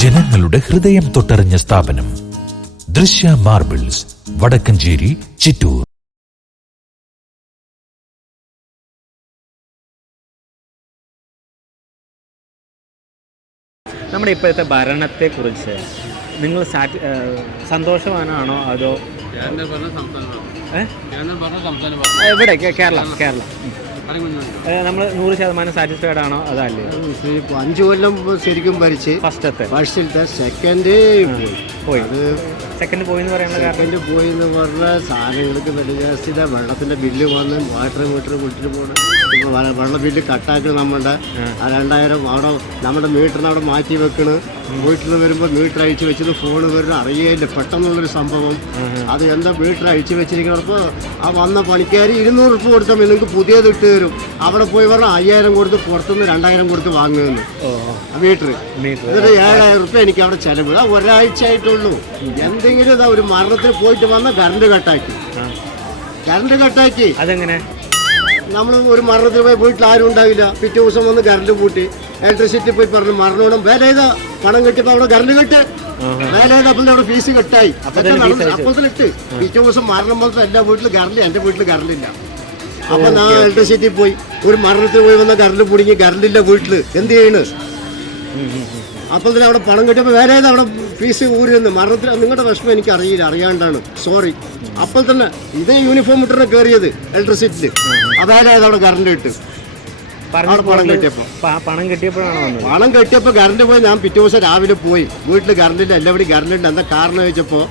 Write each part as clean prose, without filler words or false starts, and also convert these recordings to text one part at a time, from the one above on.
ജനങ്ങളുടെ ഹൃദയം തൊട്ടറിഞ്ഞ സ്ഥാപനം ദൃശ്യ മാർബിൾസ്, വടക്കഞ്ചേരി, ചിറ്റൂർ. നമ്മുടെ ഇപ്പോഴത്തെ ഭരണത്തെക്കുറിച്ച് നിങ്ങൾ സന്തോഷവാനാണോ അതോ ഇവിടെ കേരളം നമ്മൾ 100% സാറ്റിസ്ഫൈഡ് ആണോ അതല്ലേ? 5 കൊല്ലം ശരിക്കും ഭരിച്ച് ഫസ്റ്റത്തെ സെക്കൻഡ് പോയി. സെക്കൻഡ് പോയിന്ന് പറയാനുള്ള സെക്കൻഡ് പോയി എന്ന് പറഞ്ഞാൽ സാധനങ്ങൾക്ക് വില ജാസ്തിത, വെള്ളത്തിൻ്റെ ബില്ല് വന്ന് വാട്ടർ മീറ്റർ വിട്ടിട്ട് പോകണം. ഇപ്പോൾ വെള്ള ബില്ല് കട്ടാക്കി നമ്മുടെ 2000 അവിടെ നമ്മുടെ മീറ്ററിന് അവിടെ മാറ്റി വെക്കണ്. വീട്ടിൽ നിന്ന് വരുമ്പോൾ മീറ്റർ അഴിച്ച് വെച്ചത് ഫോണ് വരുന്നത് അറിയേയില്ല. പെട്ടെന്നുള്ളൊരു സംഭവം. അത് എന്താ മീറ്റർ അഴിച്ച് വെച്ചിരിക്കുന്നപ്പോൾ ആ വന്ന പണിക്കാർ 200 രൂപ കൊടുത്താൽ നിങ്ങൾക്ക് പുതിയത് ഇട്ട് തരും. അവിടെ പോയി പറഞ്ഞാൽ 5000 കൊടുത്ത് പുറത്തുനിന്ന് 2000 കൊടുത്ത് വാങ്ങുമെന്ന് മീറ്റർ. എന്നിട്ട് 7000 രൂപ എനിക്ക് അവിടെ ചിലവ്. ഒരാഴ്ച ആയിട്ടുള്ളൂ. എന്തെങ്കിലും ഇതാ ഒരു മരണത്തിന് പോയിട്ട് വന്ന കറണ്ട് കട്ടാക്കി. അതെങ്ങനെ? നമ്മൾ ഒരു മരണത്തിന് പോയി വീട്ടിൽ ആരും ഉണ്ടാവില്ല. പിറ്റേ ദിവസം വന്ന് കറണ്ട് പൂട്ടി. ഇലക്ട്രിസിറ്റി പോയി പറഞ്ഞു മരണോണം വേല ചെയ്താ പണം കെട്ടിയപ്പോൾ അവിടെ കറണ്ട് കെട്ട് വേല ചെയ്ത അപ്പോൾ അവിടെ ഫീസ് കെട്ടായി. അപ്പോഴത്തിലിട്ട് പിറ്റേ ദിവസം മരണം പോലത്തെ എല്ലാ വീട്ടിലും കറണ്ട്, എൻ്റെ വീട്ടിൽ കറണ്ടില്ല. അപ്പൊ ഞാൻ ഇലക്ട്രിസിറ്റി പോയി ഒരു മരണത്തിന് പോയി വന്ന കറണ്ട് പൊടിങ്ങി കറണ്ടില്ല വീട്ടിൽ. എന്ത് ചെയ്യണ്? അപ്പോൾ തന്നെ അവിടെ പണം കിട്ടിയപ്പോൾ വേറെ അവിടെ ഫീസ് ഊരുന്നു. മരണത്തിന് നിങ്ങളുടെ വിഷമം എനിക്ക് അറിയാണ്ടാണ്, സോറി. അപ്പോൾ തന്നെ ഇതേ യൂണിഫോം ഇട്ടിട്ട് കയറിയത് ഇലക്ട്രിസിറ്റിയിൽ. അതായത് അവിടെ കറണ്ട് ഇട്ട് പണം കെട്ടിയപ്പോൾ കറണ്ട് പോയി. ഞാൻ പിറ്റേ ദിവസം രാവിലെ പോയി വീട്ടിൽ കറണ്ടില്ല, എല്ലാവരും കറണ്ടില്ല. എന്താ കാരണം ചോദിച്ചപ്പോൾ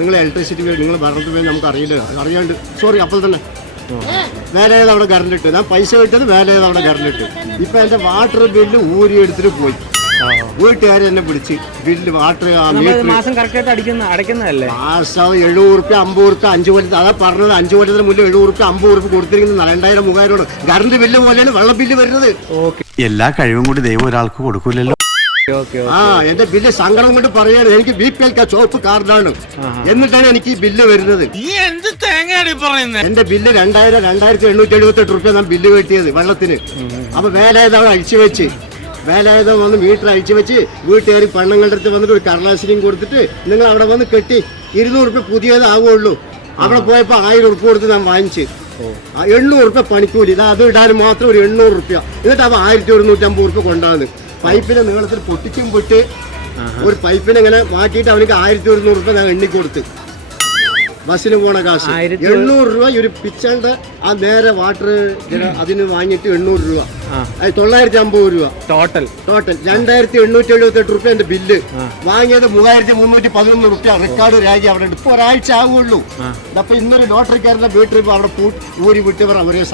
നിങ്ങൾ ഇലക്ട്രിസിറ്റി നിങ്ങൾ മരണത്തിൽ പോയി നമുക്ക് അറിയാണ്ട്, സോറി. അപ്പോൾ തന്നെ വേല ചെയ്ത് അവിടെ കറണ്ട് ഇട്ട്. ഞാൻ പൈസ കിട്ടത് വേല ചെയ്ത് അവിടെ കറണ്ട് ഇട്ട്. ഇപ്പൊ എന്റെ വാട്ടർ ബില്ല് ഊരി എടുത്തിട്ട് പോയി. വീട്ടുകാർ എന്നെ പിടിച്ച് ബില്ല് വാട്ടർ മാസം അടയ്ക്കുന്നതല്ലേ? മാസം 70 രൂപ 50 രൂപ 5 കൊല്ലത്ത്. അതാ പറഞ്ഞത് 5 കൊല്ലത്തിന് മുന്നേ 70 രൂപ 50 രൂപ കൊടുത്തിരിക്കുന്നത് 2000 3000 കറണ്ട് ബില്ല് പോലെയാണ് വെള്ളം ബില്ല് വരുന്നത്. എല്ലാ കഴിവും കൂടി ദൈവം ഒരാൾക്ക് കൊടുക്കൂലല്ലോ. എന്റെ ബില്ല് സങ്കടം കൊണ്ട് പറയാണ്. എനിക്ക് BPL ചുവപ്പ് കാർഡാണ്, എന്നിട്ടാണ് എനിക്ക് ഈ ബില്ല് വരുന്നത്. എന്റെ ബില്ല് 2878 രൂപ ഞാൻ ബില്ല് കെട്ടിയത് വെള്ളത്തിന്. അപ്പൊ വേലായത് അവിടെ അഴിച്ചു വെച്ച് വന്ന് മീറ്റർ അഴിച്ചു വെച്ച് വീട്ടുകാർ പെണ്ണുങ്ങളുടെ അടുത്ത് വന്നിട്ട് ഒരു കടലാസിനെയും കൊടുത്തിട്ട് നിങ്ങൾ അവിടെ വന്ന് കെട്ടി 200 രൂപ പുതിയത് ആവുള്ളൂ. അവിടെ പോയപ്പോ 1000 രൂപ കൊടുത്ത് ഞാൻ വാങ്ങിച്ച് 800 രൂപ പണിക്കൂലി. അത് ഇടാൻ മാത്രം ഒരു 800 രൂപ. എന്നിട്ട് അവ 1150 രൂപ കൊണ്ടാണ് പൈപ്പിന്റെ നീളത്തിൽ പൊട്ടിച്ചും പൊട്ട് ഒരു പൈപ്പിനെങ്ങനെ മാറ്റിയിട്ട് അവനക്ക് 1100 രൂപ ഞാൻ എണ്ണിക്കൊടുത്ത്. ബസ്സിന് പോണ കാശ് 800 രൂപ. ഒരു പിച്ചന്റെ ആ നേരെ വാട്ടർ അതിന് വാങ്ങിയിട്ട് 800 രൂപ, 950 രൂപ ടോട്ടൽ 2878 രൂപ എന്റെ ബില്ല്. വാങ്ങിയത് 3311 രൂപ. റെക്കോർഡ് രാജി അവിടെ ഉണ്ട്. ഇപ്പൊ ഒരാഴ്ച ആവുള്ളൂ. അപ്പൊ ഇന്നൊരു ലോട്ടറിക്കാരന്റെ വീട്ടിൽ അവിടെ ഊരി വിട്ടവർ അവരെ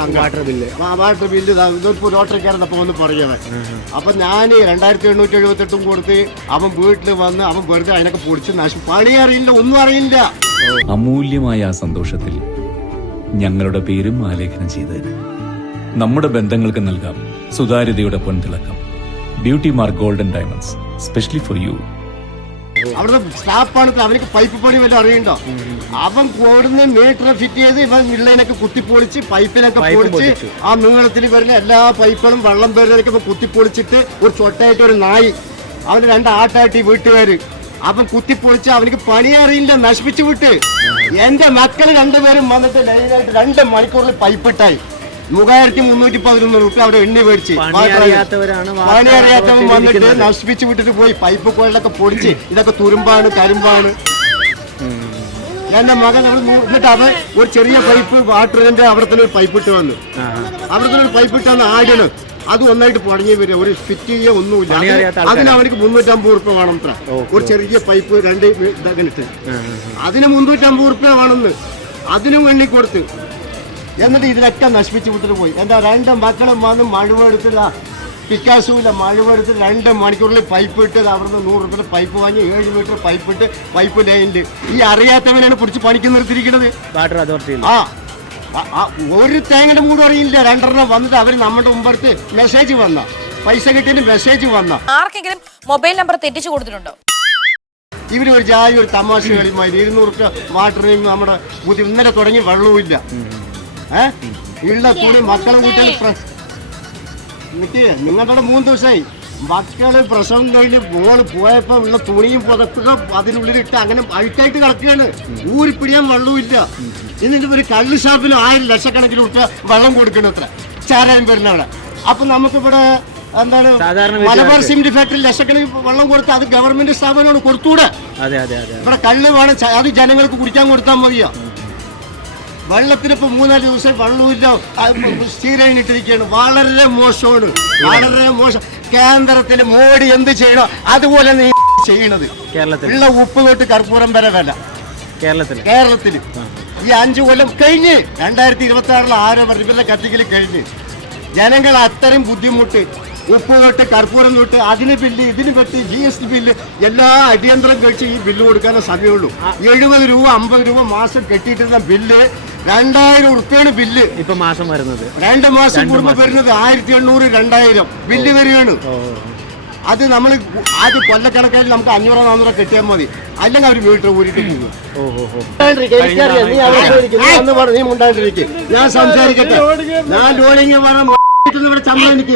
വാട്ടർ ബില്ല് ഇതിപ്പോ ലോട്ടറിക്കാരൻ അപ്പൊ ഒന്ന് പറയുവൻ. അപ്പൊ ഞാൻ 2878 കൊടുത്ത് അവൻ വീട്ടിൽ വന്ന് അവൻ വെറുതെ അതിനൊക്കെ പൊടിച്ച് പണിയറിയില്ല, ഒന്നും അറിയില്ല. അമൂല്യമായ ആ സന്തോഷത്തിൽ ഞങ്ങളുടെ പേരും ആലേഖനം ചെയ്തതിന് നമ്മുടെ ബന്ധങ്ങൾക്ക് നൽകാം സുതാര്യതയുടെ പൊൻതിളക്കം. Beauty Mark Golden Diamonds, specially for you. അവിടുത്തെ സ്റ്റാഫാണ്. അവനക്ക് പൈപ്പ് പണി വല്ലതും അറിയണ്ടോ? അവൻ കൂടുന്ന മീറ്റർ ഫിറ്റ് ചെയ്ത് ഇവൻ വിള്ളനൊക്കെ കുത്തിപ്പൊളിച്ച് പൈപ്പിനൊക്കെ പൊളിച്ച് ആ നീളത്തിൽ വരുന്ന എല്ലാ പൈപ്പുകളും വെള്ളം വരുന്നതൊക്കെ കുത്തിപ്പൊളിച്ചിട്ട് ഒരു ചൊട്ടായിട്ട് ഒരു നായി അവന് 2 ആട്ടായിട്ട് വീട്ടുകാര് അവൻ കുത്തിപ്പൊളിച്ച് അവനക്ക് പണി അറിയില്ല, നശിപ്പിച്ചു വിട്ട്. എന്റെ മക്കള് 2 പേരും വന്നിട്ട് ലൈനായിട്ട് 2 മണിക്കൂറിൽ പൈപ്പിട്ടായി 3311 രൂപ അവിടെ എണ്ണി മേടിച്ച്. പണി അറിയാത്തവൻ വന്നിട്ട് നശിപ്പിച്ചു വിട്ടിട്ട് പോയി. പൈപ്പ് കോഴിലൊക്കെ പൊടിച്ച് ഇതൊക്കെ തുരുമ്പാണ് കരിമ്പാണ്. എന്റെ മകൻ എന്നിട്ട് അവൻ ഒരു ചെറിയ പൈപ്പ് വാട്ടറിന്റെ അവിടെ തന്നെ ഒരു പൈപ്പ് ഇട്ട് വന്നു. അവിടെ തന്നെ ഒരു പൈപ്പ് ഇട്ട് വന്ന് ആടിന് അത് ഒന്നായിട്ട് പടങ്ങി വരിക. ഒരു ഫിറ്റ് ചെയ്യുക ഒന്നുമില്ല. അതിന് അവനക്ക് 350 രൂപ വേണം. ഒരു ചെറിയ പൈപ്പ് 2 ഇട്ട് അതിന് 350 രൂപ വേണമെന്ന് അതിനും എണ്ണി കൊടുത്ത്. എന്നിട്ട് ഇതിലൊക്കെ നശിപ്പിച്ച് വിട്ടിട്ട് പോയി. എന്താ 2 മക്കളും വന്ന് മഴുവെടുത്തില്ല, പിക്കാസൂല മഴുവെടുത്ത് 2 മണിക്കൂറിൽ പൈപ്പ് ഇട്ടത്. അവിടുന്ന് 100 രൂപ പൈപ്പ് വാങ്ങി 7 മീറ്റർ പൈപ്പ് ഇട്ട് പൈപ്പ് ലൈനിൽ ഈ അറിയാത്തവനാണ് പിടിച്ച് പണിക്ക് നിർത്തിയിരിക്കുന്നത്. വാട്ടർ അതോറിറ്റി ഒരു തേങ്ങയുടെ മൂട് അറിയില്ല. 2 വന്നിട്ട് അവർ നമ്മുടെ മുമ്പടുത്ത് മെസ്സേജ് വന്ന പൈസ കിട്ടിയതിന് മെസ്സേജ് വന്ന ആർക്കെങ്കിലും മൊബൈൽ നമ്പർ തെറ്റിച്ചു കൊടുത്തിട്ടുണ്ടോ? ഇവര് ഒരു ജാതി ഒരു തമാശ കളിമായി 200 രൂപ വാട്ടറിന് നമ്മുടെ ഇന്നലെ തുടങ്ങി വെള്ളവും ഇല്ല. ഉള്ള തുണി മക്കളെ കൂട്ടി എന്നിട്ട് നിങ്ങളുടെ 3 ദിവസമായി മക്കള് പ്രസവം കഴിഞ്ഞ് മോള് പോയപ്പോ ഉള്ള തുണിയും പുതപ്പൊക്കെ അതിനുള്ളിലിട്ട് അങ്ങനെ അഴുക്കായിട്ട് കിടക്കുകയാണ്. ഊരിപ്പിടിയാൻ വെള്ളമില്ല. എന്നിട്ട് ഒരു കള്ള് ഷാപ്പിൽ 1000 ലക്ഷക്കണക്കിന് കൊടുത്ത വെള്ളം കൊടുക്കണം അത്ര ചാരായം വരുന്ന അവിടെ. അപ്പൊ നമുക്കിവിടെ എന്താണ് മലബാർ സിമെന്റ് ഫാക്ടറി ലക്ഷക്കണക്കിന് വെള്ളം കൊടുത്ത് അത് ഗവൺമെന്റ് സ്ഥാപനമാണ് കൊടുത്തൂടെ? ഇവിടെ കള്ള് വേണം, അത് ജനങ്ങൾക്ക് കുടിക്കാൻ കൊടുത്താൽ മതിയോ? വെള്ളത്തിനിപ്പോ 3-4 ദിവസം വെള്ളമില്ല, സ്ഥിരമായിട്ടിരിക്കുകയാണ്. വളരെ മോശമാണ്, വളരെ മോശം. കേന്ദ്രത്തിൽ മോഡി എന്ത് ചെയ്യണോ അതുപോലെ നീ ചെയ്യണത്. ഉള്ള ഉപ്പ് തൊട്ട് കർപ്പൂരം വരെ വില കേരളത്തിൽ ഈ 5 കൊല്ലം കഴിഞ്ഞ് 2026 ആരോ ഇവരുടെ കത്തിക്കൽ കഴിഞ്ഞ് ജനങ്ങൾ അത്രയും ബുദ്ധിമുട്ട്. ഉപ്പ് തൊട്ട് കർപ്പൂരം തൊട്ട് അതിന് ബില്ല്, ഇതിന് പറ്റി GST ബില്ല്, എല്ലാ അടിയന്തരം കഴിച്ച് ഈ ബില്ല് കൊടുക്കാനേ സമയമുള്ളൂ. 70 രൂപ 50 രൂപ മാസം കെട്ടിയിട്ടിരുന്ന ബില്ല് 2000 ഉറുപ്പ്യാണ് ബില്ല് ഇപ്പൊ മാസം വരുന്നത്. 2 മാസം കൂടുമ്പോ വരുന്നത് 1800 2000 ബില്ല് വരികയാണ്. അത് നമ്മൾ ആദ്യം കൊല്ലക്കണക്കായി നമുക്ക് 500-400 കെട്ടിയാൽ മതി. അല്ലെങ്കിൽ അവർ വീട്ടിൽ ഊരിട്ട് പോകും. നീ മുണ്ടാണ്ടിരിക്കും, ഞാൻ സംസാരിക്കട്ടെ. ഞാൻ ലോണിങ് ഇവിടെ ചമ്പളം എനിക്ക്